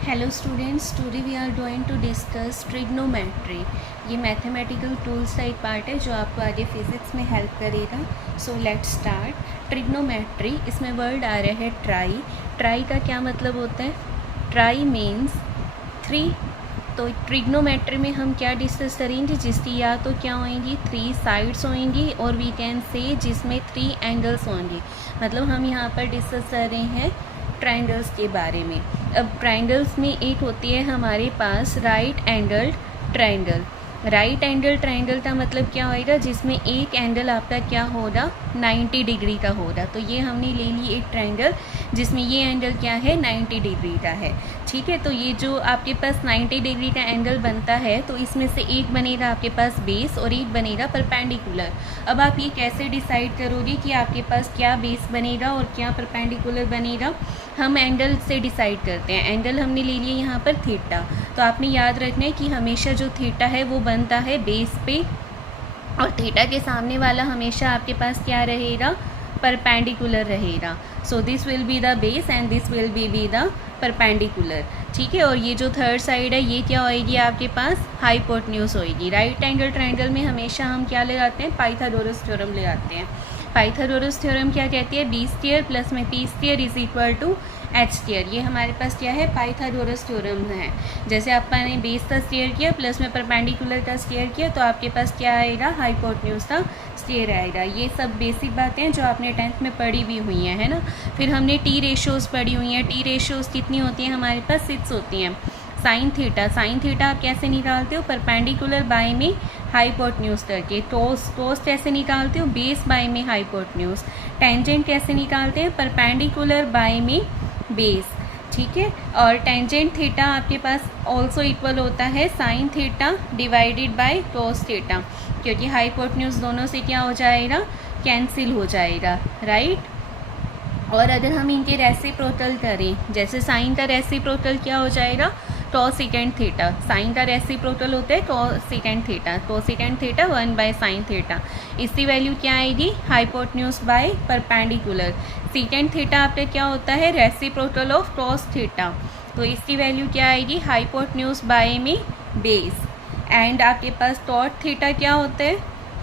Hello students, today we are going to discuss trigonometry. ये mathematical tools का एक part है जो आपको आगे फिजिक्स में हेल्प करेगा। So let's start. ट्रिग्नोमेट्री, इसमें वर्ड आ रहा है ट्राई। ट्राई का क्या मतलब होता है? Try means 3। तो ट्रिग्नोमेट्री में हम क्या डिस्कस करेंगे, जिसकी या तो क्या होंगी 3 साइड्स होंगी और वी कैन से जिसमें 3 एंगल्स होंगे। मतलब हम यहाँ पर डिस्कस कर रहे हैं ट्रायंगल्स के बारे में। अब ट्रायंगल्स में एक होती है हमारे पास right angled triangle. Right angle triangle का मतलब क्या होगा, जिसमें एक एंगल आपका क्या होगा 90 डिग्री का होगा। तो ये हमने ले ली एक ट्रायंगल जिसमें ये एंगल क्या है 90 डिग्री का है। ठीक है, तो ये जो आपके पास 90 डिग्री का एंगल बनता है तो इसमें से एक बनेगा आपके पास बेस और एक बनेगा परपेंडिकुलर। अब आप ये कैसे डिसाइड करोगे कि आपके पास क्या बेस बनेगा और क्या परपेंडिकुलर बनेगा? हम एंगल से डिसाइड करते हैं। एंगल हमने ले लिया यहाँ पर थीटा। तो आपने याद रखना है कि हमेशा जो थीटा है वो बनता है बेस पे, और थीटा के सामने वाला हमेशा आपके पास क्या रहेगा, परपेंडिकुलर रहेगा। So this will be the base and this will be the perpendicular. ठीक है, और ये जो थर्ड साइड है ये क्या होएगी आपके पास, हाइपोटेन्यूज होएगी। राइट एंगल ट्रायंगल में हमेशा हम क्या लगाते हैं, पाइथागोरस थ्योरम लगाते हैं। पाइथागोरस थ्योरम क्या कहती है, बी स्क्वायर प्लस में P square is equal to H square. ये हमारे पास क्या है, पाइथागोरस थ्योरम है। जैसे आपने बेस का स्क्वायर किया प्लस में परपेंडिकुलर का स्क्वायर किया तो आपके पास क्या आएगा, हाइपोटेन्यूज का स्क्वायर आएगा। ये सब बेसिक बातें हैं जो आपने 10th में पढ़ी भी हुई हैं, है ना। फिर हमने टी रेशियोज़ पढ़ी हुई हैं। टी रेशियोज़ कितनी होती हैं हमारे पास, 6 होती हैं। साइन थीटा आप कैसे निकालते हो, परपेंडिकुलर बाय में हाइपोटेन्यूज करके। टोस कैसे निकालते हो, बेस बाय में हाइपोटेन्यूज। टेंजेंट कैसे निकालते हैं, परपेंडिकुलर बाय में बेस। ठीक है, और टेंजेंट थीटा आपके पास ऑल्सो इक्वल होता है sine theta divided by cos theta, क्योंकि हाइपोटेन्यूज दोनों से क्या हो जाएगा, कैंसिल हो जाएगा, राइट। और अगर हम इनके रेसिप्रोकल करें, जैसे साइन का रेसिप्रोकल क्या हो जाएगा, टॉस सेकेंड थीटा। साइन का रेसिप्रोकल होता है toss second theta. Toss second theta 1 by sine theta. इसकी वैल्यू क्या आएगी, hypotenuse by perpendicular. Second theta आपका क्या होता है, रेसिप्रोकल ऑफ टॉस थीटा। तो इसकी वैल्यू क्या आएगी, हाइपोटेन्यूज बाय में बेस। एंड आपके पास टॉट थीटा क्या होता है,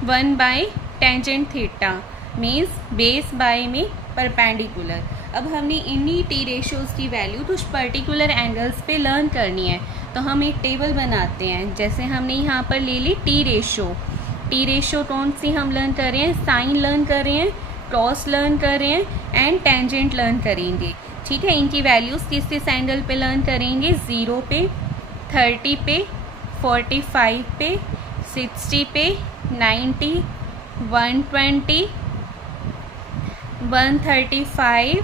1 by tangent theta means base by में परपेंडिकुलर। अब हमने इन्हीं टी रेशियोज़ की वैल्यू कुछ पर्टिकुलर एंगल्स पे लर्न करनी है, तो हम एक टेबल बनाते हैं। जैसे हमने यहाँ पर ले ली टी रेशियो। टी रेशियो कौन सी हम लर्न कर रहे हैं, साइन लर्न कर रहे हैं, टॉस लर्न कर रहे हैं एंड टेंजेंट लर्न करेंगे। ठीक है, इनकी वैल्यूज़ किस किस एंगल पे लर्न करेंगे, 0 पे, 30 पे, 45 पे, 60 पे, 90, 120, 135,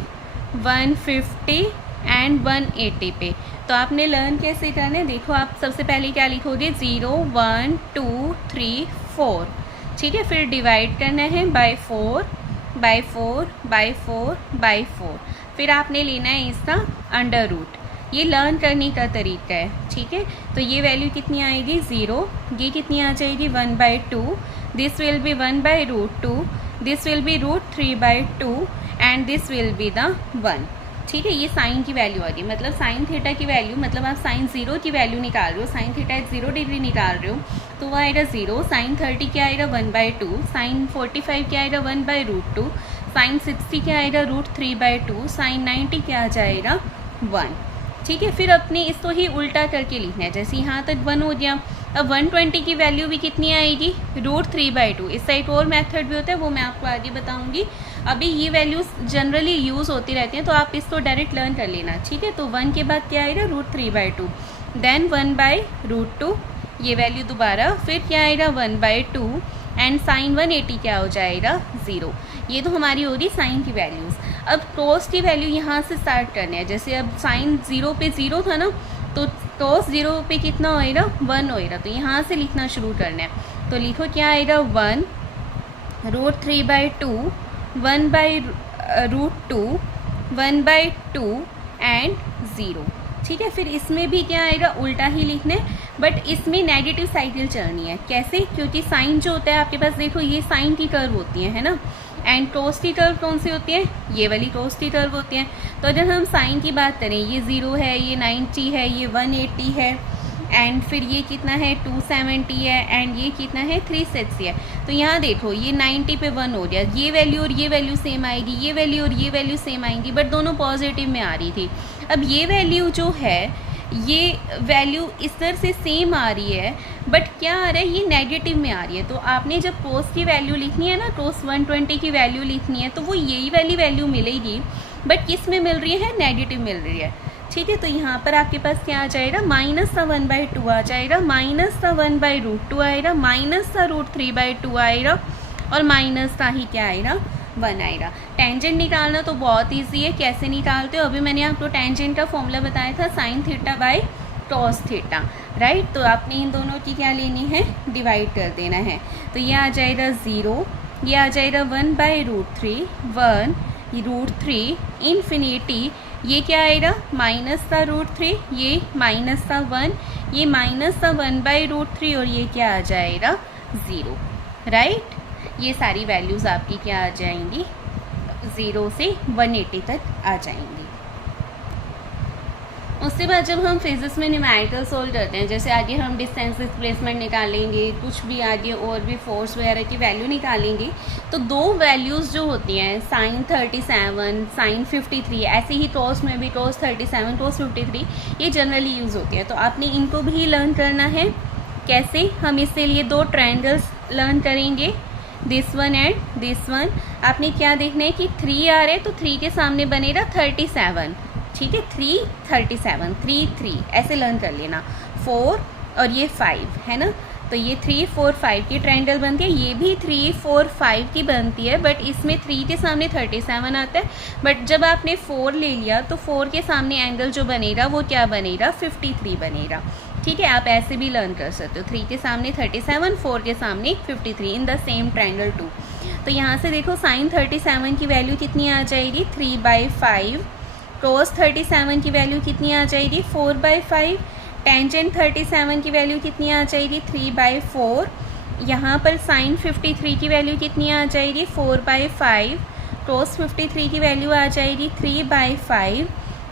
150 एंड 180 पे। तो आपने लर्न कैसे करना है, देखो आप सबसे पहले क्या लिखोगे, 0, 1, 2, 3, 4। ठीक है, फिर डिवाइड करना है बाय 4 बाय 4 बाय 4 बाय 4। फिर आपने लेना है इसका अंडर रूट। ये लर्न करने का तरीका है। ठीक है, तो ये वैल्यू कितनी आएगी, 0। ये कितनी आ जाएगी, 1 by 2। This will be 1 by root 2। This will be root 3 by 2 and this will be the 1। ठीक है, ये साइन की वैल्यू आ गई। मतलब साइन थीटा की वैल्यू, मतलब आप साइन 0 की वैल्यू निकाल रहे हो, साइन थीटा 0 डिग्री निकाल रहे हो तो वो आएगा 0। साइन 30 क्या आएगा, 1 बाय 2। साइन 45 क्या आएगा, 1 बाय रूट 2। साइन 60 क्या आएगा, रूट 3 बाय 2। साइन 90 क्या आ जाएगा, 1। ठीक है, फिर अपने इसको ही उल्टा करके लिखना है। जैसे यहाँ तक 1 हो गया, अब 120 की वैल्यू भी कितनी आएगी, रूट 3 बाई 2। इसका एक और मेथड भी होता है, वो मैं आपको आगे बताऊंगी। अभी ये वैल्यूज़ जनरली यूज़ होती रहती हैं तो आप इसको डायरेक्ट लर्न कर लेना। ठीक है, तो 1 के बाद क्या आएगा, root 3 by 2, then 1 by root 2, ये वैल्यू दोबारा, फिर क्या आएगा 1 बाई 2 एंड साइन 180 क्या हो जाएगा, 0। ये तो हमारी हो रही साइन की वैल्यूज़। अब टॉस की वैल्यू यहाँ से स्टार्ट करना है। जैसे अब साइन 0 पे 0 था ना, तो टॉस 0 पे कितना होएगा, 1 होएगा। तो यहाँ से लिखना शुरू करना है। तो लिखो क्या आएगा, 1 root 3 by 2, 1 by root 2, 1 by 2 and 0। ठीक है, फिर इसमें भी क्या आएगा, उल्टा ही लिखना है, बट इसमें नेगेटिव साइकिल चलनी है। कैसे, क्योंकि साइन जो होता है आपके पास, देखो ये साइन की कर्व होती है ना, एंड टॉस थीटा कौन सी होती है, ये वाली टॉस थीटा होती है। तो अगर हम साइन की बात करें, ये 0 है, ये 90 है, ये 180 है, एंड फिर ये कितना है 270 है, एंड ये कितना है 360 है। तो यहाँ देखो ये 90 पे 1 हो गया, ये वैल्यू और ये वैल्यू सेम आएगी, ये वैल्यू और ये वैल्यू सेम आएंगी, बट दोनों पॉजिटिव में आ रही थी। अब ये वैल्यू जो है, ये वैल्यू इस तरह से सेम आ रही है, बट क्या आ रहा है, ये नेगेटिव में आ रही है। तो आपने जब टॉस की वैल्यू लिखनी है ना, टॉस 120 की वैल्यू लिखनी है, तो वो यही वाली वैल्यू मिलेगी, बट किस में मिल रही है, नेगेटिव मिल रही है। ठीक है, तो यहाँ पर आपके पास क्या आ जाएगा, -1/2 आ जाएगा, -1/√2 आएगा, -√3/2 आएगा, और माइनस का ही क्या आएगा, 1 आएगा। टेंजेंट निकालना तो बहुत ईजी है, कैसे निकालते हो, अभी मैंने आपको टेंजेंट का फॉर्मूला बताया था, sin θ cos θ, राइट। तो आपने इन दोनों की क्या लेनी है, डिवाइड कर देना है। तो ये आ जाएगा 0, ये आ जाएगा 1/√3, 1√3 इन्फिनिटी, ये क्या आएगा -√3, ये -1, ये -1/√3, और ये क्या आ जाएगा 0, राइट। ये सारी वैल्यूज़ आपकी क्या आ जाएंगी, 0 से 180 तक आ जाएंगी। उसके बाद जब हम फिजिक्स में न्यूमेरिकल सोल्व करते हैं, जैसे आगे हम डिस्टेंस डिस्प्लेसमेंट निकालेंगे, कुछ भी आगे और भी फोर्स वगैरह की वैल्यू निकालेंगे, तो दो वैल्यूज़ जो होती हैं sin 37, sin 53, ऐसे ही टॉस में भी टॉस 37, टॉस 53, ये जनरली यूज़ होती है। तो आपने इनको भी लर्न करना है। कैसे, हम इसके लिए दो ट्रायंगल्स लर्न करेंगे, this one and this one. आपने क्या देखना है कि 3 आ रहे, तो 3 के सामने बनेगा 37, ठीक है, 3 37, 3 3 ऐसे लर्न कर लेना। 4 और ये 5 है ना, तो ये 3 4 5 की ट्रायंगल बनती है, ये भी 3 4 5 की बनती है, बट इसमें 3 के सामने 37 आता है, बट जब आपने 4 ले लिया तो 4 के सामने एंगल जो बनेगा वो क्या बनेगा, 53 बनेगा। ठीक है, आप ऐसे भी लर्न कर सकते हो, 3 के सामने 37, 4 के सामने 53 इन द सेम ट्रायंगल 2। तो यहाँ से देखो sin 37 की वैल्यू कितनी आ जाएगी, 3/5, cos 37 की वैल्यू कितनी आ जाएगी, 4/5, टेंजेंट 37 की वैल्यू कितनी आ जाएगी, 3/4, यहाँ पर sin 53 की वैल्यू कितनी आ जाएगी, 4/5, cos 53 की वैल्यू आ जाएगी 3/5,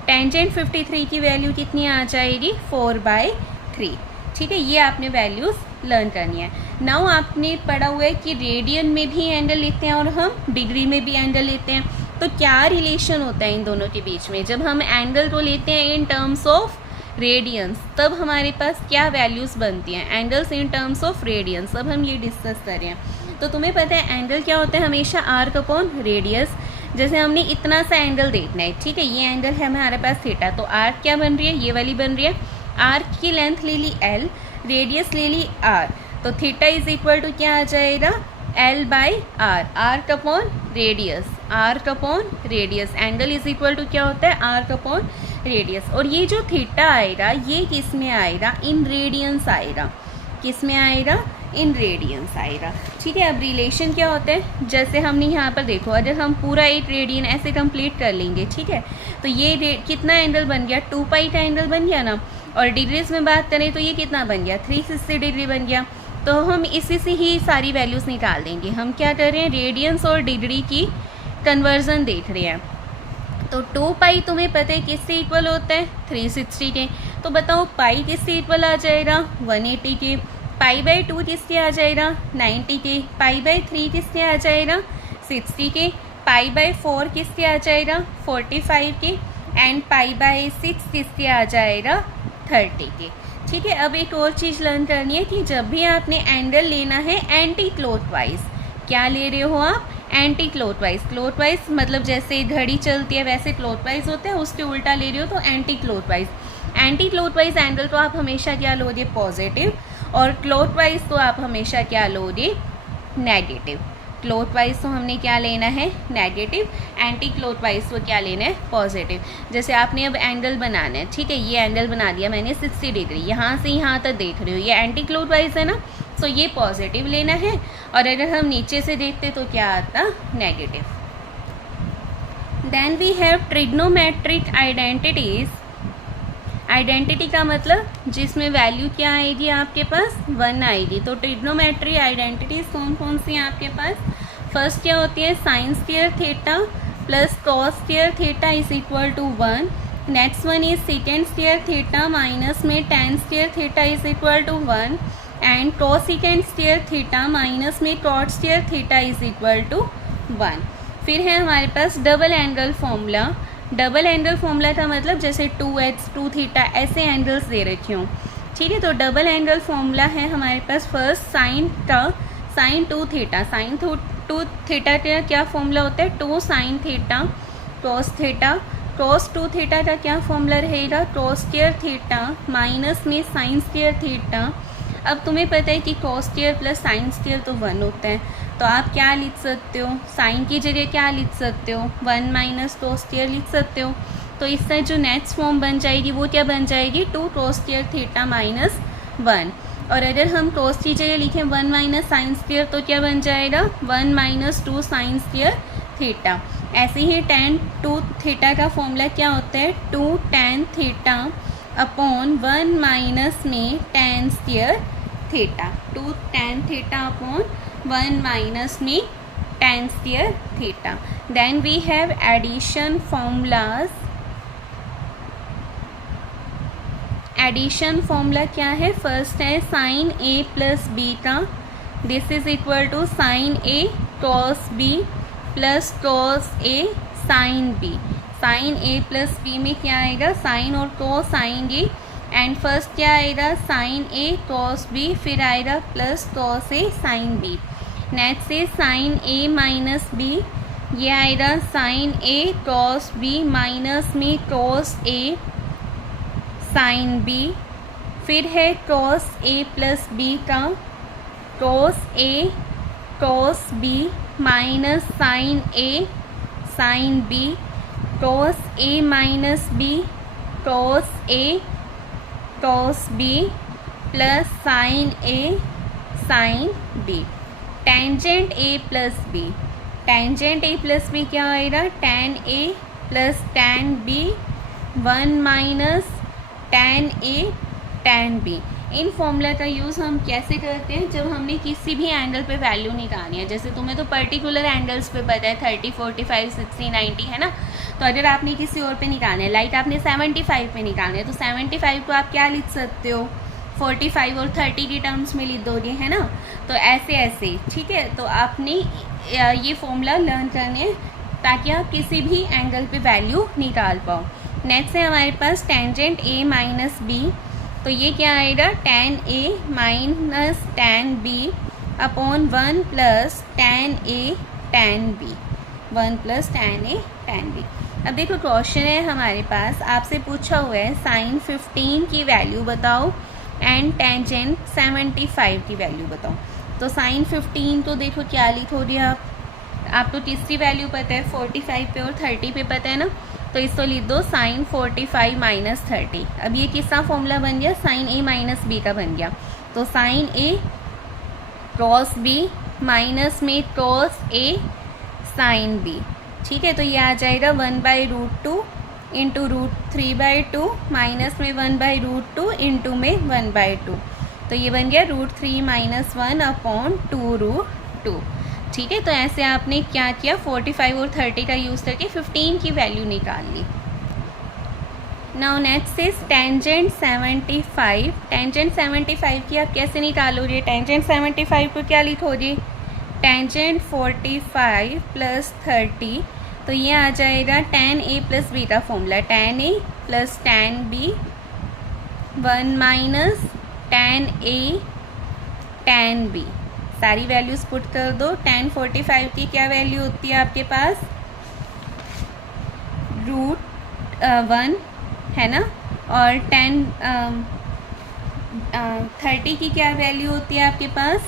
टेंजेंट 53 की वैल्यू कितनी आ जाएगी, 4/3। ठीक है, ये आपने वैल्यूज़ लर्न करनी है। नाउ आपने पढ़ा हुआ है कि रेडियन में भी एंगल लेते हैं और हम डिग्री में भी एंगल लेते हैं, तो क्या रिलेशन होता है इन दोनों के बीच में। जब हम एंगल को लेते हैं इन टर्म्स ऑफ रेडियंस, तब हमारे पास क्या वैल्यूज़ बनती हैं, angles in terms of radians. अब हम ये डिस्कस कर रहे हैं। तो तुम्हें पता है एंगल क्या होता है, हमेशा आर्क अपॉन रेडियस। जैसे हमने इतना सा एंगल देखना है, ठीक है, ये एंगल है हमारे पास थीटा, तो आर्क क्या बन रही है, ये वाली बन रही है। आर्क की लेंथ ले ली l, रेडियस ले ली r, तो थीटा इज इक्वल टू क्या आ जाएगा, l/r, arc upon radius, arc upon radius. Angle is equal to क्या होता है, आर्क अपॉन रेडियस। और ये जो थीटा आएगा ये किस में आएगा, इन रेडियंस आएगा। किस में आएगा, इन रेडियंस आएगा। ठीक है, अब रिलेशन क्या होता है, जैसे हमने यहाँ पर देखो, अगर हम पूरा 8 रेडियन ऐसे कंप्लीट कर लेंगे, ठीक है, तो ये कितना एंगल बन गया, 2π का एंगल बन गया ना। और डिग्रीज में बात करें तो ये कितना बन गया, 360 डिग्री बन गया। तो हम इसी से ही सारी वैल्यूज़ निकाल देंगे। हम क्या कर रहे हैं, रेडियंस और डिग्री की कन्वर्जन देख रहे हैं। तो 2π तुम्हें पता है किससे इक्वल होता है, 360 के। तो बताओ पाई किससे इक्वल आ जाएगा, 180 के। π/2 किसके आ जाएगा, 90 के। π/3 किसके आ जाएगा, 60 के। π/4 किसके आ जाएगा, 45 के। एंड π/6 किसके आ जाएगा, 30 के। ठीक है, अब एक और चीज़ लर्न करनी है कि जब भी आपने एंगल लेना है एंटी क्लॉकवाइज, क्या ले रहे हो आप, एंटी क्लॉकवाइज। क्लॉकवाइज मतलब जैसे घड़ी चलती है वैसे क्लॉकवाइज होता है, उसके उल्टा ले रहे हो तो anti clockwise. Anti clockwise angle तो आप हमेशा क्या लोगे, पॉजिटिव, और क्लॉकवाइज तो आप हमेशा क्या लोगे, नेगेटिव। क्लॉकवाइज तो हमने क्या लेना है, नेगेटिव। एंटी क्लॉकवाइज तो क्या लेना है, पॉजिटिव। जैसे आपने अब एंगल बनाना है, ठीक है, ये एंगल बना दिया मैंने 60 डिग्री, यहाँ से यहाँ तक देख रहे हो, ये एंटी क्लॉकवाइज है ना, तो ये पॉजिटिव लेना है। और अगर हम नीचे से देखते तो क्या आता, negative. Then we have trigonometric identities. Identity का मतलब जिसमें वैल्यू क्या आएगी आपके पास, 1 आएगी। तो ट्रिग्नोमेट्री आइडेंटिटीज कौन कौन सी हैं आपके पास, फर्स्ट क्या होती है, sine square theta plus cos square theta is equal to 1। Next one is secant square theta minus में tan square theta is equal to 1 and cosecant square theta minus में cot square theta is equal to 1। फिर है हमारे पास double angle formula. Double angle formula का मतलब जैसे 2h 2 theta ऐसे एंगल्स दे रखे हों, ठीक है। तो डबल एंगल फॉर्मूला है हमारे पास first sine 2 theta, sine 2 theta का क्या फॉर्मूला होता है, 2 sine theta cos theta, cos 2 theta का क्या फॉर्मूला रहेगा, कॉस स्क्वायर थीटा माइनस में साइन स्क्वायर थीटा। अब तुम्हें पता है कि cos square plus sine square तो 1 होता है, तो आप क्या लिख सकते हो, साइन की जगह क्या लिख सकते हो, 1 माइनस कॉस स्क्वायर लिख सकते हो। तो इसका जो नेक्स्ट फॉर्म बन जाएगी वो क्या बन जाएगी, 2 कॉस स्क्वायर थीटा माइनस 1। और अगर हम कॉस की जगह लिखें 1 माइनस साइन स्क्वायर तो क्या बन जाएगा, 1 माइनस 2 साइन स्क्वायर थीटा। ऐसे ही tan 2 थीटा का फॉर्मूला क्या होता है, 2 tan थीटा अपॉन 1 माइनस में tan square theta, 2 tan theta upon 1 minus में tan square theta. Then we have addition formulas. Addition formula क्या है, फर्स्ट है साइन ए प्लस बी का, this is equal to sine A cos B plus cos A sine B. Sine A plus B में क्या आएगा, sign और cos आएंगे and first क्या आएगा, साइन ए कॉस बी, फिर आएगा plus cos A sine B. Next से साइन ए माइनस बी, ये आएगा sine A cos B minus में कॉस ए साइन बी। फिर है कॉस ए प्लस बी का, cos A cos B minus sine A sine B, cos A minus B cos A cos B plus sine A sine B. Tangent A plus B, tangent A plus B क्या आएगा, tan A plus tan B 1 minus tan A tan B. In formula का use हम कैसे करते हैं, जब हमने किसी भी एंगल पे वैल्यू निकालनी है। जैसे तुम्हें तो पर्टिकुलर एंगल्स पे पता है 30, 45, 60, 90 है ना। तो अगर आपने किसी और पे निकालना है, लाइक आपने 75 पे निकालना है, तो 75 को आप क्या लिख सकते हो, 45 और 30 की टर्म्स में लिख दोगे, है ना। तो ऐसे ऐसे, ठीक है। तो आपने ये फॉर्मूला लर्न करने हैं ताकि आप किसी भी एंगल पे वैल्यू निकाल पाओ। नेक्स्ट है हमारे पास टेंजेंट ए माइनस बी, तो ये क्या आएगा, tan A minus tan B upon 1 plus tan A tan B, 1 plus tan A tan B. अब देखो क्वेश्चन है हमारे पास, आपसे पूछा हुआ है साइन 15 की वैल्यू बताओ एंड टेंजेंट 75 की वैल्यू बताओ। तो साइन 15 तो देखो क्या लिखोगे आप तो किसकी वैल्यू पता है, 45 पे और 30 पे पता है ना। तो इसको लिख दो साइन 45 माइनस 30। अब ये किसका फॉर्मूला बन गया, साइन ए माइनस बी का बन गया। तो sign A cos B minus में कॉस ए साइन बी, ठीक है। तो ये आ जाएगा 1/√2 इंटू √3/2 माइनस में 1/√2 इंटू में 1/2। तो ये बन गया √3 माइनस 1 अपॉन 2√2, ठीक है। तो ऐसे आपने क्या किया, 45 और 30 का यूज़ करके 15 की वैल्यू निकाल ली। Now next is tangent 75। Tangent 75 की आप कैसे निकालोगे, टेंजेंट 75 को क्या लिखोगे, टेंजेंट 45 प्लस 30। तो ये आ जाएगा tan ए प्लस बी का formula, tan A plus tan B 1 minus tan A tan B. सारी वैल्यूज़ पुट कर दो। tan 45 की क्या वैल्यू होती है आपके पास, √1 है ना। और tan 30 की क्या वैल्यू होती है आपके पास,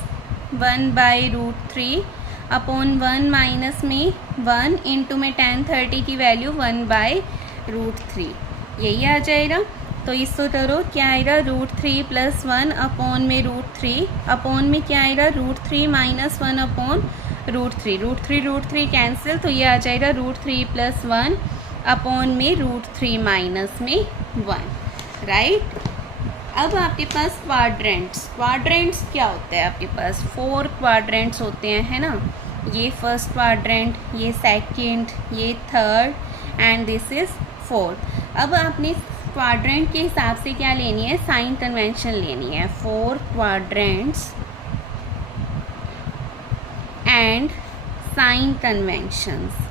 1/√3 अपॉन 1 माइनस में 1 इंटू में tan 30 की वैल्यू 1/√3, यही आ जाएगा। तो इसको करो, क्या आएगा, √3 प्लस 1 अपॉन में √3 अपॉन में क्या आएगा, √3 माइनस 1 अपॉन √3, √3 कैंसिल। तो ये आ जाएगा √3 प्लस 1 अपॉन में √3 माइनस में 1, राइट। अब आपके पास क्वाड्रेंट्स क्या होता है, आपके पास 4 क्वाड्रेंट्स होते हैं, है ना। ये फर्स्ट क्वाड्रेंट, ये सेकंड, ये third and this is fourth. अब आपने क्वाड्रेंट के हिसाब से क्या लेनी है, साइन कन्वेंशन लेनी है। 4 क्वाड्रेंट्स एंड साइन कन्वेंशंस।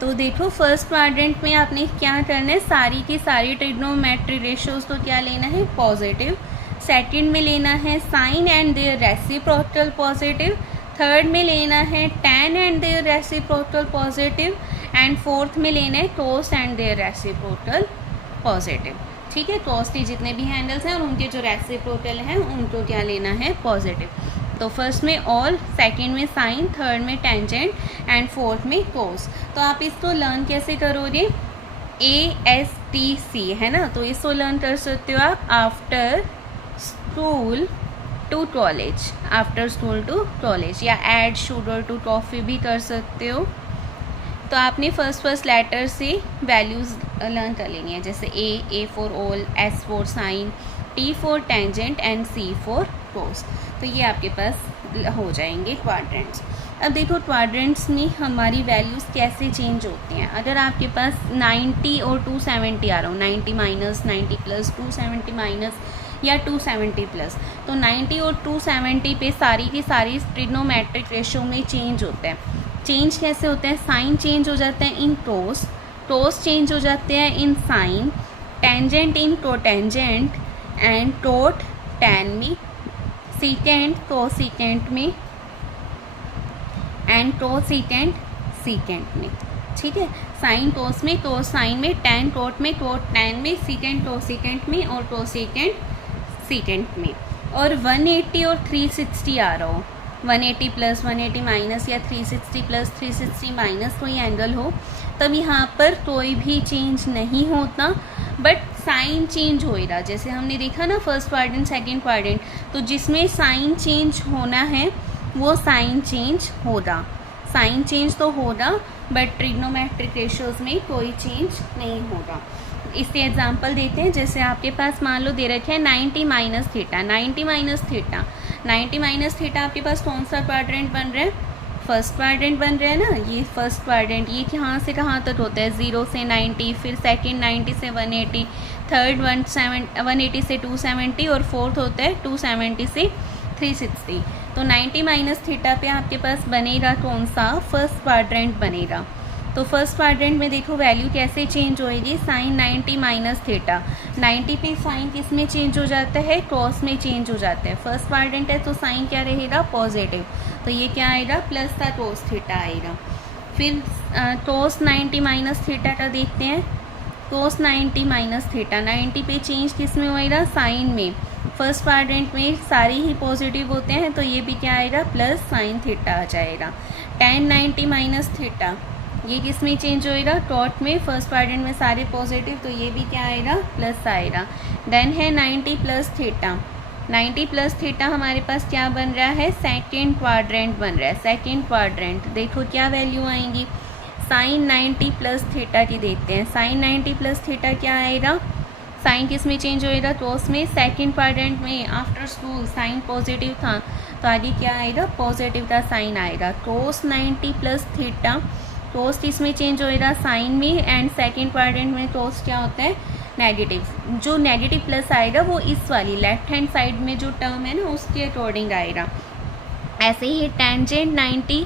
तो देखो फर्स्ट क्वाड्रेंट में आपने क्या करना है, सारी की सारी ट्रिग्नोमेट्री रेशियोज तो क्या लेना है, पॉजिटिव। सेकंड में लेना है sine and their reciprocal positive. Third में लेना है tan and their reciprocal positive. And fourth में लेना है cos and their reciprocal positive. ठीक है, cos के जितने भी हैंडल्स हैं और उनके जो रेसिप्रोकल हैं उनको क्या लेना है, पॉजिटिव। तो फर्स्ट में ऑल, सेकंड में साइन, थर्ड में टेंजेंट एंड फोर्थ में कोस। तो आप इसको लर्न कैसे करोगे, ASTC है ना, तो इसको लर्न कर सकते हो आप after school to college, after school to college, या एड शुगर टू टॉफ़ी भी कर सकते हो। तो आपने फर्स्ट लेटर से वैल्यूज़ लर्न कर लेनी है, जैसे A for all, S for sine, T for tangent and C for cos. तो ये आपके पास हो जाएंगे क्वाड्रेंट्स। अब देखो क्वाड्रेंट्स में हमारी वैल्यूज़ कैसे चेंज होती हैं। अगर आपके पास 90 और 270 आ रहा हो, 90 माइनस, 90 प्लस, 270 माइनस या 270 प्लस, तो 90 और 270 पे सारी की सारी ट्रिग्नोमेट्रिक रेशियो में चेंज होता है। चेंज कैसे होता है, साइन चेंज हो जाता है इन कोस, कोस चेंज हो जाते हैं in sine, tangent in cotangent and cot tan में, सीकेंट कोसीकेंट में एंड कोसीकेंट सीकेंट में। ठीक है, साइन कोस में, कोस साइन में, टैन कोट में, कोट टैन में, सीकेंट कोसीकेंट में और कोसीकेंट सीकेंट में। और 180 और 360 आ रहा हो, 180 प्लस 180 माइनस या 360 प्लस 360 माइनस कोई एंगल हो, तब यहाँ पर कोई भी चेंज नहीं होता, बट साइन चेंज होएगा। जैसे हमने देखा ना फर्स्ट क्वाड्रेंट सेकंड क्वाड्रेंट, तो जिसमें साइन चेंज होना है वो साइन चेंज होगा, साइन चेंज तो होगा बट ट्रिग्नोमेट्रिक रेशियोज में कोई चेंज नहीं होगा। इसके एग्जांपल देते हैं, जैसे आपके पास मान लो दे रखे हैं 90 minus theta, 90 minus theta, 90 minus theta आपके पास कौन सा क्वाड्रेंट बन रहा है, फर्स्ट क्वाड्रेंट बन रहा है ना, ये फर्स्ट क्वाड्रेंट। ये कहाँ से कहाँ तक होता है, 0 से 90, फिर सेकंड 90 से 180, थर्ड 180 से 270 और फोर्थ होता है 270 से 360। तो 90 माइनस थीटा पे आपके पास बनेगा कौन सा, फर्स्ट क्वाड्रेंट बनेगा। तो फर्स्ट क्वाड्रेंट में देखो वैल्यू कैसे चेंज होएगी, साइन 90 माइनस थीटा, 90 पे साइन किस में चेंज हो जाता है, कॉस में चेंज हो जाता है। फर्स्ट क्वाड्रेंट है तो साइन क्या रहेगा, पॉजिटिव, तो ये क्या आएगा, प्लस का कॉस थीटा आएगा। फिर कॉस 90 माइनस थीटा का देखते हैं, कॉस 90 माइनस थीटा, 90 पे चेंज किस में होएगा, साइन में। फर्स्ट क्वाड्रेंट में सारे ही पॉजिटिव होते हैं तो ये भी क्या आएगा, प्लस साइन थीटा आ जाएगा। tan 90 माइनस थीटा, ये किस में चेंज होएगा, टॉट में। फर्स्ट क्वाड्रेंट में सारे पॉजिटिव तो ये भी क्या आएगा, प्लस आएगा। देन है 90 प्लस थीटा, 90 प्लस थीटा हमारे पास क्या बन रहा है, सेकेंड क्वाड्रेंट बन रहा है। सेकेंड क्वाड्रेंट देखो क्या वैल्यू आएंगी, साइन 90 प्लस थीटा की देखते हैं, साइन 90 प्लस थीटा क्या आएगा, साइन किस में चेंज होएगा, कोस में। सेकेंड क्वाड्रेंट में आफ्टर स्कूल साइन पॉजिटिव था तो आगे क्या आएगा, पॉजिटिव का साइन आएगा। कोस 90 प्लस थीटा, कोस किस में चेंज होएगा, साइन में। एंड सेकेंड क्वाड्रेंट में कोस क्या होता है, नेगेटिव। जो नेगेटिव प्लस आएगा वो इस वाली लेफ्ट हैंड साइड में जो टर्म है ना उसके अकॉर्डिंग आएगा। ऐसे ही टेंजेंट 90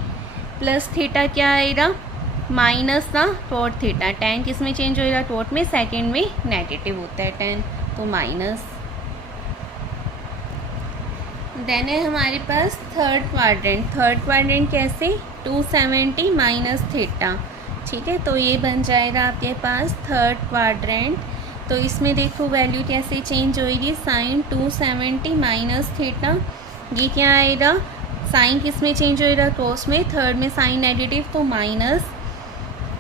प्लस थीटा क्या आएगा, माइनस का टॉट थीटा, टेन किस में चेंज होएगा, टॉट में। सेकंड में नेगेटिव होता है टेन, तो माइनस। देन है हमारे पास थर्ड क्वाड्रेंट, थर्ड क्वाड्रेंट कैसे, 270 माइनस थीटा। ठीक है, तो ये बन जाएगा आपके पास थर्ड क्वाड्रेंट। तो इसमें देखो वैल्यू कैसे चेंज होएगी, साइन 270 माइनस थीटा, ये क्या आएगा, साइन किस में चेंज होएगा, कोस में। थर्ड में साइन नेगेटिव तो माइनस,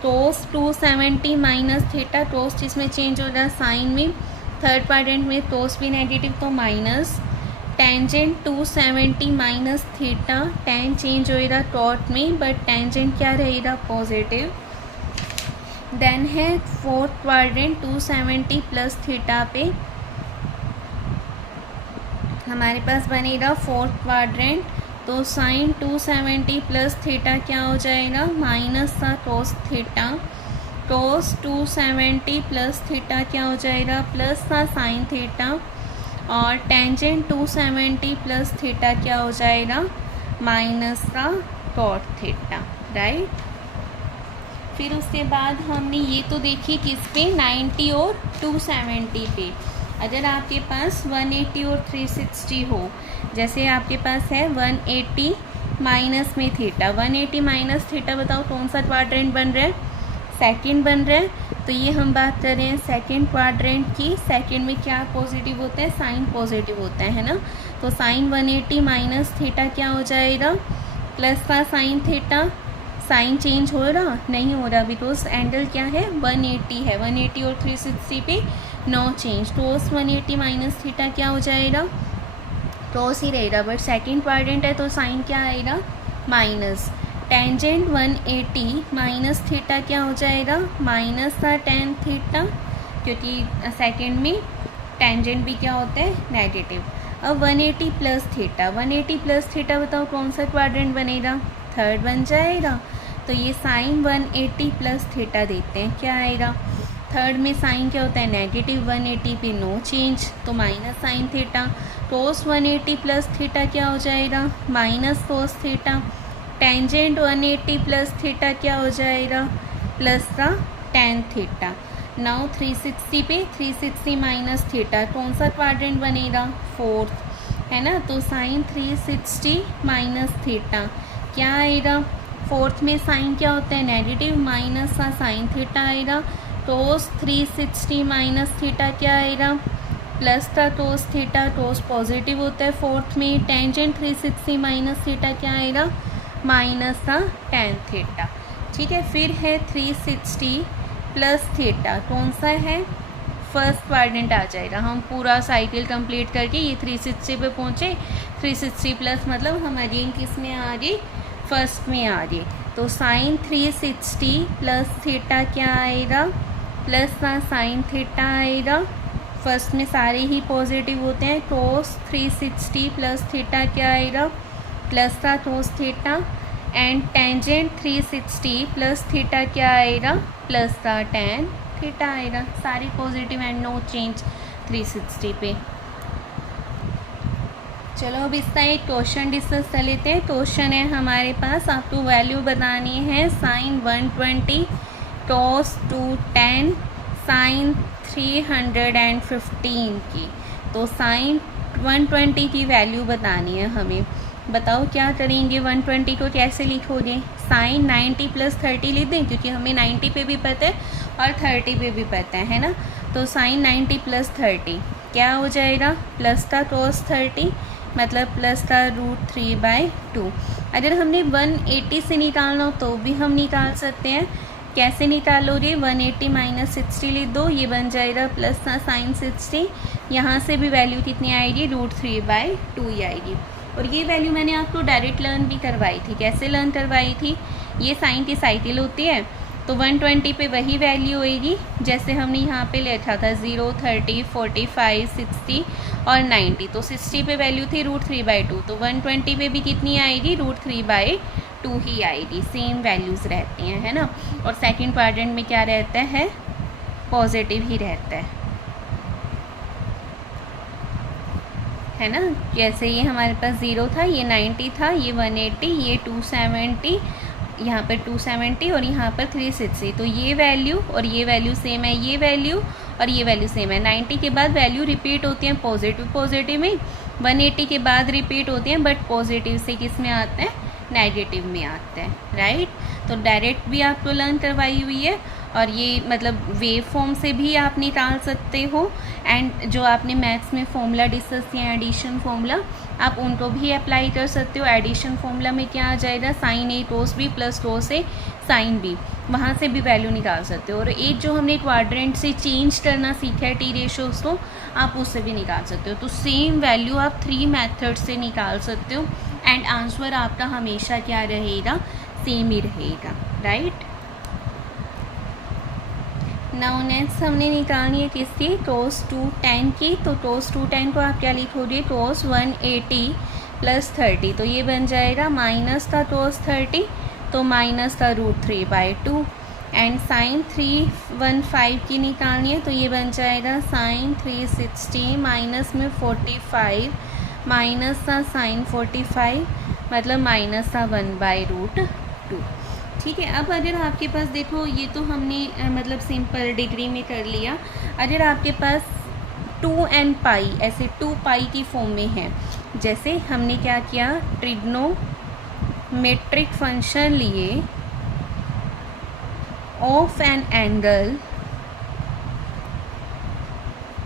कोस 270 माइनस थीटा, कोस जिसमें चेंज हो रहा है साइन में। थर्ड क्वाड्रेंट में कोस भी नेगेटिव तो minus. Tangent 270 minus theta, ten change होएगा टॉट में बट टेंजेंट क्या रहेगा, पॉजिटिव। देन है फोर्थ क्वाड्रेंट 270 प्लस थीटा पे हमारे पास बनेगा फोर्थ क्वाड्रेंट, तो साइन 270 प्लस थीटा क्या हो जाएगा, माइनस का कोस थीटा, कोस 270 प्लस थीटा क्या हो जाएगा, प्लस का साइन थीटा, और टेंजेंट 270 प्लस थीटा क्या हो जाएगा, माइनस का कॉट थीटा, राइट। फिर उसके बाद हमने ये तो देखी किस पे, 90 और 270 पे। अगर आपके पास 180 और 360 हो, जैसे आपके पास है 180 माइनस में थीटा, 180 माइनस थीटा बताओ कौन सा क्वाड्रेंट बन रहा है, सेकंड बन रहा है। तो ये हम बात कर रहे हैं सेकंड क्वाड्रेंट की। सेकंड में क्या पॉजिटिव होता है, साइन पॉजिटिव होता है ना। तो साइन 180 माइनस थीटा क्या हो जाएगा, प्लस का साइन थीटा। साइन चेंज हो रहा, नहीं हो रहा, बिकॉज एंगल क्या है 180 है, 180 और 360 पे नो चेंज। कोस 180 माइनस थीटा क्या हो जाएगा, कोस ही रहेगा, बट सेकंड क्वाड्रेंट है तो साइन क्या आएगा, माइनस। टेंजेंट 180 माइनस थीटा क्या हो जाएगा, माइनस का टेन थीटा, क्योंकि सेकंड में टेंजेंट भी क्या होता है, नेगेटिव। अब 180 प्लस थीटा, 180 प्लस थीटा बताओ कौन सा क्वाड्रेंट बनेगा, थर्ड बन जाएगा। तो ये साइन 180 प्लस थीटा देते हैं, क्या आएगा, थर्ड में साइन क्या होता है, नेगेटिव, 180 पे नो चेंज, तो माइनस साइन थीटा। कोस 180 प्लस थीटा क्या हो जाएगा, minus cos theta. Tangent 180 plus theta क्या हो जाएगा, प्लस का टेन थीटा। नाउ 360 पे 360 माइनस थीटा, कौन सा क्वाड्रेंट बनेगा, फोर्थ है ना। तो साइन 360 माइनस थीटा क्या आएगा, फोर्थ में साइन क्या होता है, नेगेटिव, माइनस का साइन थीटा आएगा। कोस 360 माइनस थीटा क्या आएगा, प्लस का कोस थीटा, कोस पॉजिटिव होता है फोर्थ में। टेंजेंट 360 माइनस थीटा क्या आएगा, माइनस का टेन थीटा, ठीक है। फिर है 360 प्लस थीटा, कौन सा है, फर्स्ट क्वाड्रेंट आ जाएगा। हम पूरा साइकिल कंप्लीट करके ये 360 पे पहुँचे, 360 प्लस मतलब हमारी किस में आ रही, फर्स्ट में आ रही। तो साइन 360 प्लस थीटा क्या आएगा, प्लस का साइन थीटा आएगा। फर्स्ट में सारे ही पॉजिटिव होते हैं। कोस 360 प्लस थीटा क्या आएगा, प्लस का cos theta. And tangent 360 plus theta क्या आएगा, प्लस का टेन थीटा आएगा। सारी पॉजिटिव एंड नो चेंज 360 पे। चलो अब इसका एक क्वेश्चन डिस्कस कर लेते हैं। क्वेश्चन है हमारे पास, आपको वैल्यू बतानी है साइन 120 कोस 210 साइन 315 की। तो साइन 120 की वैल्यू बतानी है हमें। बताओ क्या करेंगे, 120 को कैसे लिखोगे, साइन 90 प्लस 30 लिख दें, क्योंकि हमें 90 पे भी पता है और 30 पे भी पता है ना। तो साइन 90 प्लस 30 क्या हो जाएगा, प्लस का कोस 30 मतलब प्लस का √3/2। अगर हमने 180 से निकालना हो तो भी हम निकाल सकते हैं। कैसे निकालोगे, 180 माइनस 60 लिख दो, ये बन जाएगा प्लस का साइन 60। यहाँ से भी वैल्यू कितनी आएगी, √3/2 ही आएगी। और ये वैल्यू मैंने आपको डायरेक्ट लर्न भी करवाई थी। कैसे लर्न करवाई थी, ये साइन की साइकिल होती है, तो 120 पे वही वैल्यू होएगी जैसे हमने यहाँ पे लिखा था 0, 30, 45, 60 और 90। तो 60 पे वैल्यू थी √3/2, तो 120 पे भी कितनी आएगी, √3/2 ही आएगी। सेम वैल्यूज़ रहती हैं, है ना। और सेकंड क्वाड्रेंट में क्या रहता है, पॉजिटिव ही रहता है ना। जैसे ये हमारे पास 0 था, ये 90 था, ये 180, ये 270, यहाँ पर 270 और यहाँ पर 360। तो ये वैल्यू और ये वैल्यू सेम है, ये वैल्यू और ये वैल्यू सेम है। 90 के बाद वैल्यू रिपीट होती हैं पॉजिटिव में, 180 के बाद रिपीट होती हैं बट पॉजिटिव से किस में आता है, नेगेटिव में आता है, राइट। तो डायरेक्ट भी आपको लर्न करवाई हुई है और ये मतलब वेव फॉर्म से भी आप निकाल सकते हो। एंड जो आपने मैथ्स में फॉर्मूला डिस्कस किया है, एडिशन फॉर्मूला, आप उनको भी अप्लाई कर सकते हो। एडिशन फॉर्मूला में क्या आ जाएगा, साइन ए कोस बी प्लस कोस ए साइन बी, वहाँ से भी वैल्यू निकाल सकते हो। और एक जो हमने क्वाड्रेंट से चेंज करना सीखा है टी रेशोज़ को, आप उससे भी निकाल सकते हो। तो सेम वैल्यू आप 3 मेथड से निकाल सकते हो एंड आंसर आपका हमेशा क्या रहेगा, सेम ही रहेगा, राइट। नाउ नेक्स्ट हमने निकालनी है किसकी, cos 2tan की। तो cos 2tan को आप क्या लिखोगे, cos 180 प्लस 30, तो ये बन जाएगा माइनस था cos 30 तो माइनस था √3/2। एंड sin 315 की निकालनी है, तो ये बन जाएगा sin 360 माइनस में 45 माइनस था sin 45 मतलब माइनस था 1/√2। ठीक है। अब अगर आपके पास देखो, ये तो हमने मतलब सिंपल डिग्री में कर लिया। अगर आपके पास 2n पाई ऐसे 2 की फॉर्म में है, जैसे हमने क्या किया, ट्रिग्नोमेट्रिक फंक्शन लिए of an angle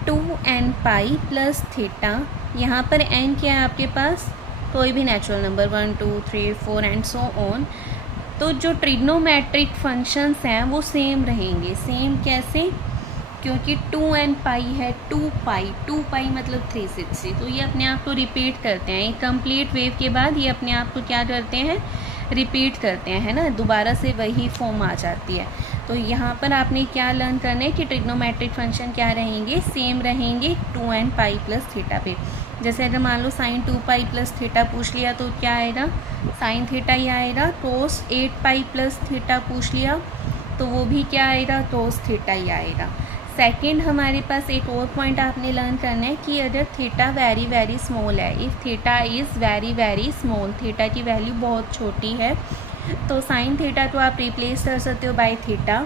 2n pi plus theta. यहाँ पर n क्या है आपके पास, कोई भी natural number 1 2 3 4 and so on. तो जो ट्रिग्नोमेट्रिक फंक्शंस हैं वो सेम रहेंगे। सेम कैसे, क्योंकि 2n पाई है, 2 पाई मतलब 360, तो ये अपने आप को रिपीट करते हैं। एक कंप्लीट वेव के बाद ये अपने आप को क्या करते हैं, रिपीट करते हैं, है ना, दोबारा से वही फॉर्म आ जाती है। तो यहाँ पर आपने क्या लर्न करना है कि ट्रिग्नोमेट्रिक फंक्शन क्या रहेंगे, सेम रहेंगे 2n पाई प्लस थीटा पे। जैसे अगर मान लो sin 2 पाई प्लस थीटा पूछ लिया तो क्या आएगा, sin थीटा ही आएगा। cos 8 पाई प्लस थीटा पूछ लिया तो वो भी क्या आएगा, cos थीटा ही आएगा। सेकंड हमारे पास एक और पॉइंट आपने लर्न करना है कि अगर थीटा वेरी वेरी स्मॉल है, if theta is very very small, theta की वैल्यू बहुत छोटी है, तो sin थीटा तो आप रिप्लेस कर सकते हो बाय थीटा,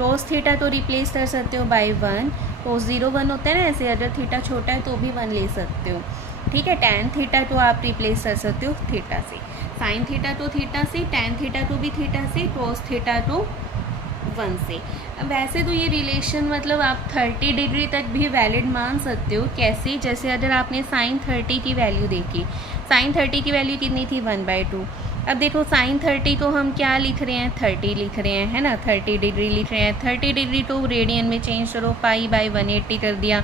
cos थीटा तो रिप्लेस कर सकते हो बाय 1, cos 0 1 होता है ना, ऐसे अगर थीटा छोटा है तो भी 1 ले सकते हो। ठीक है। tan थीटा तो आप रिप्लेस कर सकते हो थीटा से, sin थीटा तो थीटा से, tan थीटा तो भी थीटा से, cos थीटा तो 1 से। अब वैसे तो ये रिलेशन मतलब आप 30 डिग्री तक भी वैलिड मान सकते हो। कैसे, जैसे अगर आपने sin 30 की वैल्यू देखी, sin 30 की वैल्यू कितनी थी, 1/2। अब देखो sin 30 तो हम क्या लिख रहे हैं, 30 लिख रहे हैं, है ना, 30 डिग्री लिख रहे हैं। 30 डिग्री तो रेडियन में चेंज करो, π/180 कर दिया,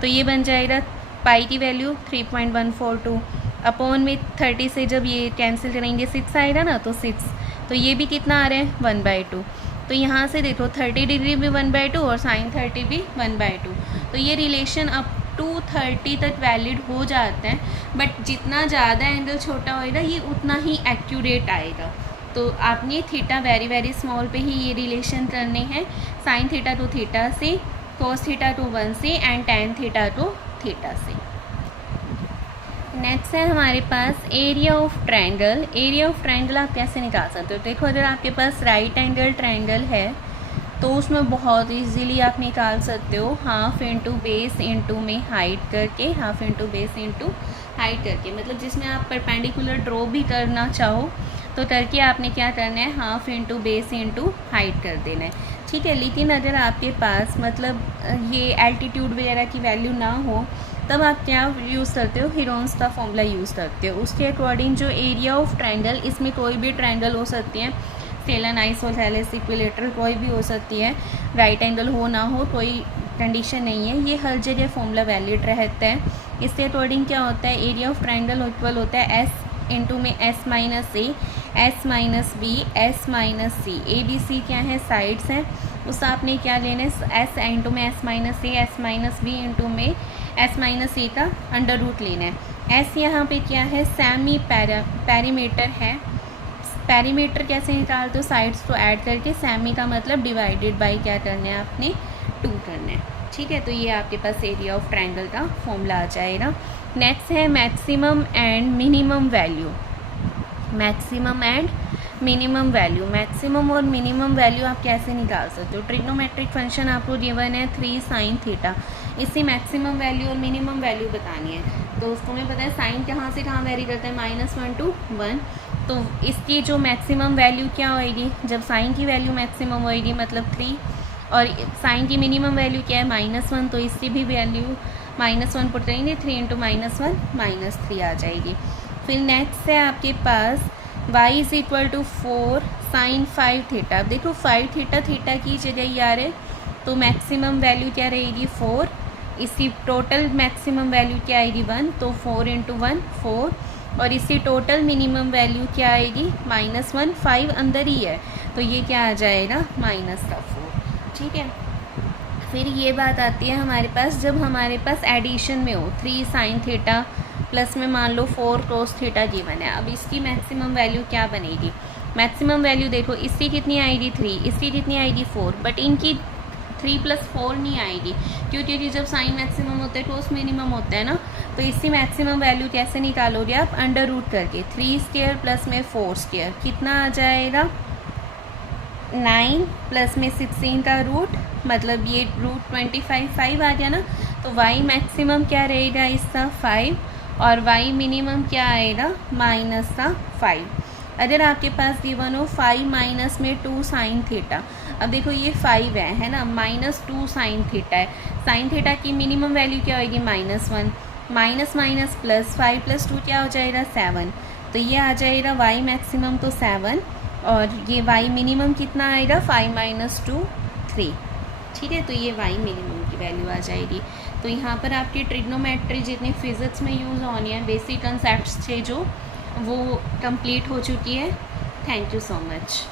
तो ये बन जाएगा पाई की वैल्यू 3.142 अपॉन में 30 से जब ये कैंसिल करेंगे 6 आएगा ना, तो 6, तो ये भी कितना आ रहा है, 1/2। तो यहाँ से देखो 30 डिग्री भी 1/2 और sin 30 भी 1/2, तो ये रिलेशन अप टू 30 तक वैलिड हो जाता है। बट जितना ज़्यादा एंगल छोटा होएगा ये उतना ही एक्यूरेट आएगा। तो आपने थीटा वेरी वेरी स्मॉल पे ही ये रिलेशन करने हैं, sin थीटा तो थीटा से, cos थीटा तो 1 से एंड tan थीटा तो थीटा से। नेक्स्ट है हमारे पास area of triangle. Area of triangle आप कैसे निकाल सकते हो, देखो अगर आपके पास राइट एंगल ट्रायंगल है तो उसमें बहुत इजीली आप निकाल सकते हो, हाफ इंटू बेस इंटू में हाइट करके, half into base into height करके, मतलब जिसमें आप परपेंडिकुलर ड्रॉ भी करना चाहो तो करके आपने क्या करना है, half into base into height कर देना है। ठीक है। लेकिन अगर आपके पास मतलब ये एल्टीट्यूड वगैरह की वैल्यू ना हो तब आप क्या यूज़ करते हो, हीरोन्स का फॉर्मूला यूज़ करते हो। उसके अकॉर्डिंग जो एरिया ऑफ ट्रायंगल, इसमें कोई भी ट्रायंगल हो सकती है, स्केलन, आइसोसेलेस, इक्विलेटरल कोई भी हो सकती है, राइट एंगल हो ना हो कोई कंडीशन नहीं है, ये हर जगह फॉर्मूला वैलिड रहता है। इसके अकॉर्डिंग क्या होता है, एरिया ऑफ ट्रायंगल इक्वल होता है एस इंटू में S minus A, S minus B, S minus C. A B C क्या है, साइड्स हैं, उस आपने क्या लेना है, एस इंटू में S minus A, S minus B into में एस माइनस ए का अंडर रूट लेना है। एस यहाँ पे क्या है, सेमी पैरीमीटर है। पैरीमीटर कैसे निकालते हो, साइड्स को ऐड करके, सेमी का मतलब डिवाइडेड बाय क्या करना है आपने, 2 करना है। ठीक है। तो ये आपके पास एरिया ऑफ ट्रायंगल का फॉर्मूला आ जाएगा। नेक्स्ट है maximum and minimum value. Maximum and minimum value, maximum और मिनिमम वैल्यू आप कैसे निकाल सकते हो, ट्रिग्नोमेट्रिक फंक्शन आपको गिवन है 3 sin थीटा, इससे मैक्सिमम वैल्यू और मिनिमम वैल्यू बतानी है। तो उसको हमें पता है साइन कहाँ से कहाँ वेरी करता है, -1 to 1, तो इसकी जो मैक्सिमम वैल्यू क्या होएगी, जब साइन की वैल्यू मैक्सिमम होएगी मतलब 3, और साइन की मिनिमम वैल्यू क्या है, -1, तो इसकी भी वैल्यू -1 पुट करेंगे, 3 × -1 -3 आ जाएगी। फिर नेक्स्ट है आपके पास y = 4 sin 5 थीटा। अब देखो 5 थीटा थीटा की जगह ही आ रहे, तो मैक्सिमम वैल्यू क्या रहेगी 4, इसकी टोटल मैक्सिमम वैल्यू क्या आएगी 1, तो 4 × 1 4, और इसकी टोटल मिनिमम वैल्यू क्या आएगी -1, 5 अंदर ही है, तो ये क्या आ जाएगा -4। ठीक है। फिर ये बात आती है हमारे पास जब हमारे पास एडिशन में हो 3 sin थीटा प्लस में मान लो 4 cos थीटा गिवन है। अब इसकी मैक्सिमम वैल्यू क्या बनेगी? मैक्सिमम वैल्यू देखो, इसकी कितनी आएगी 3, इसकी कितनी आएगी 4, बट इनकी 3 + 4 नहीं आएगी। क्योंकि जब साइन मैक्सिमम होता है cos मिनिमम होता है ना, तो इसकी मैक्सिमम वैल्यू कैसे निकालोगे आप? अंडर रूट करके 3² प्लस में 4² कितना आ जाएगा? 9 प्लस में 16 का रूट, मतलब ये रूट 25 5 आ गया ना। तो y मैक्सिमम क्या रहेगा इसका? 5, और y मिनिमम क्या आएगा? माइनस का 5। अगर आपके पास गिवन हो 5 माइनस में 2 sin थीटा, अब देखो ये 5 है ना, -2 sin थीटा है। sin थीटा की मिनिमम वैल्यू क्या होगी? -1, माइनस माइनस प्लस, 5 + 2 क्या हो जाएगा? 7। तो ये आ जाएगा y मैक्सिमम तो 7, और ये y मिनिमम कितना आएगा? 5 - 2 3। ठीक है, तो ये y मिनिमम की वैल्यू आ जाएगी। तो यहाँ पर आपकी ट्रिग्नोमेट्री जितनी फिज़िक्स में यूज़ होनी है, बेसिक कंसेप्ट्स थे जो, वो कंप्लीट हो चुकी है। Thank you so much.